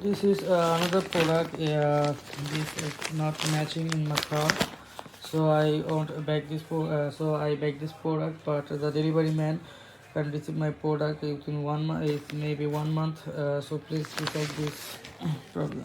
this is another product. This is not matching in my cart, so I want to bag this. So I bag this product, but the delivery man can receive my product within 1 month. It's maybe 1 month. So please resolve this problem.